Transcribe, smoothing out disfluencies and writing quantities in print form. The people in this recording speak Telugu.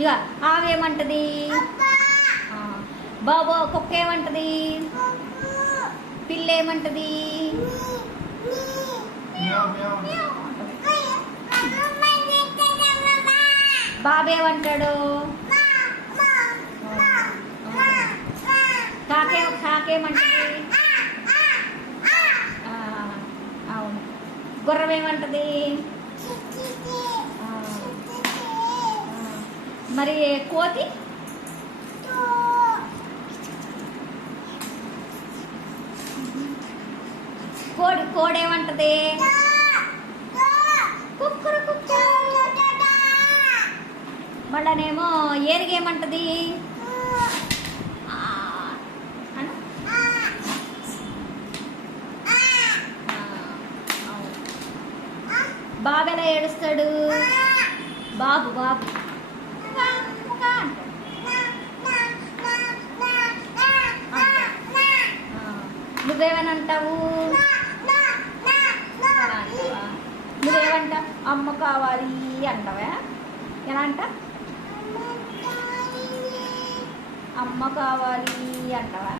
ఇక ఆవేమంటది? బాబో కుక్క ఏమంటది? పిల్ల ఏమంటది? బాబేమంటాడు? కాకేమంటది? అవును. గుర్రం ఏమంటది? మరి కోతి? కోడేమంటది? కుక్కరు కుక్క. మళ్ళనేమో ఏనుగేమంటది? బాబు ఎలా ఏడుస్తాడు? బాబు బాబు నువ్వేమని అంటావు? నువ్వేమంటావు? అమ్మ కావాలి అంటావా? ఎలా అంట? అమ్మ కావాలి అంటావా?